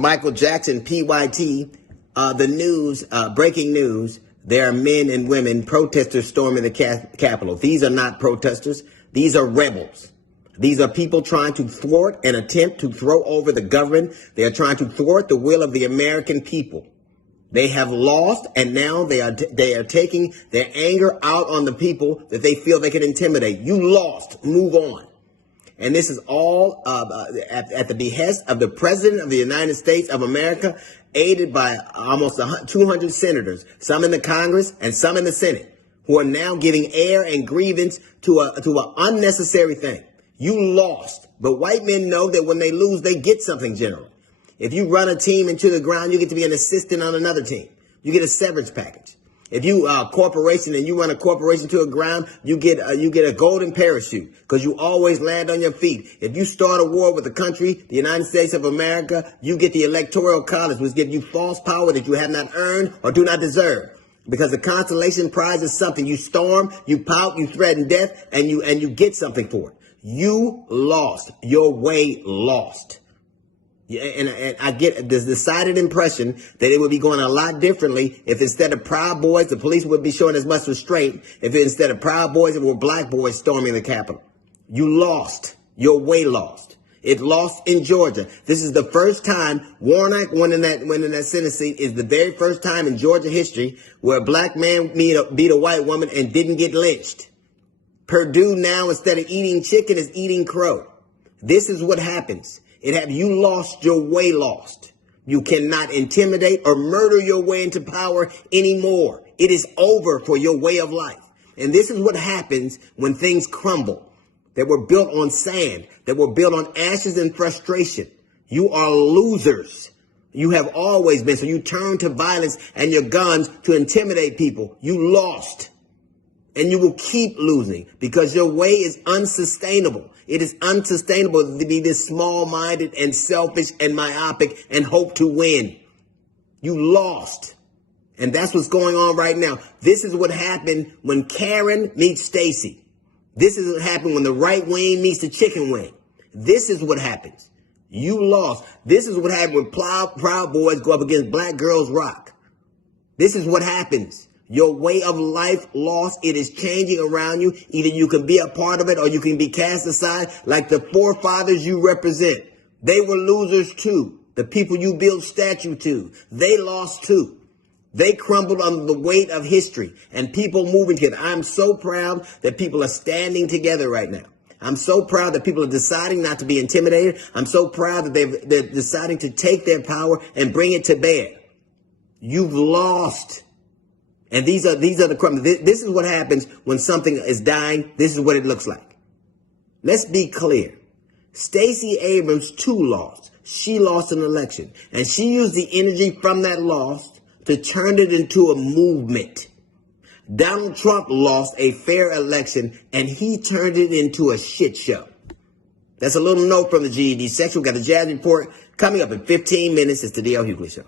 Michael Jackson, PYT, the news, breaking news. There are men and women, protesters storming the Capitol. These are not protesters. These are rebels. These are people trying to thwart an attempt to throw over the government. They are trying to thwart the will of the American people. They have lost, and now they are taking their anger out on the people that they feel they can intimidate. You lost. Move on. And this is all at the behest of the President of the United States of America, aided by almost 200 senators, some in the Congress and some in the Senate, who are now giving air and grievance to an unnecessary thing. You lost. But white men know that when they lose, they get something generally. If you run a team into the ground, you get to be an assistant on another team. You get a severance package. If you are a corporation and you run a corporation to a ground, you get a golden parachute because you always land on your feet. If you start a war with a country, the United States of America, you get the Electoral College, which gives you false power that you have not earned or do not deserve. Because the Consolation Prize is something you storm, you pout, you threaten death, and you get something for it. You lost. Your way lost. Yeah, and I get this decided impression that it would be going a lot differently if instead of Proud Boys, the police would be showing as much restraint. If instead of Proud Boys, it were black boys storming the Capitol. You lost. Your way lost. It lost in Georgia. This is the first time Warnock winning that Senate seat is the very first time in Georgia history where a black man beat a white woman and didn't get lynched. Purdue now, instead of eating chicken, is eating crow. This is what happens. You lost your way lost. You cannot intimidate or murder your way into power anymore. It is over for your way of life. And this is what happens when things crumble, that were built on sand, that were built on ashes and frustration. You are losers. You have always been. So you turn to violence and your guns to intimidate people. You lost. And you will keep losing because your way is unsustainable. It is unsustainable to be this small-minded and selfish and myopic and hope to win. You lost. And that's what's going on right now. This is what happened when Karen meets Stacey. This is what happened when the right wing meets the chicken wing. This is what happens. You lost. This is what happened when Proud Boys go up against Black Girls Rock. This is what happens. Your way of life lost. It is changing around you. Either you can be a part of it or you can be cast aside like the forefathers you represent. They were losers too. The people you build statue to, they lost too. They crumbled under the weight of history and people moving together. I'm so proud that people are standing together right now. I'm so proud that people are deciding not to be intimidated. I'm so proud that they're deciding to take their power and bring it to bear. You've lost. And these are the criminals. This is what happens when something is dying. This is what it looks like. Let's be clear. Stacey Abrams too lost. She lost an election. And she used the energy from that loss to turn it into a movement. Donald Trump lost a fair election and he turned it into a shit show. That's a little note from the GED section. We've got the Jazz Report coming up in 15 minutes. It's the D.L. Hughley Show.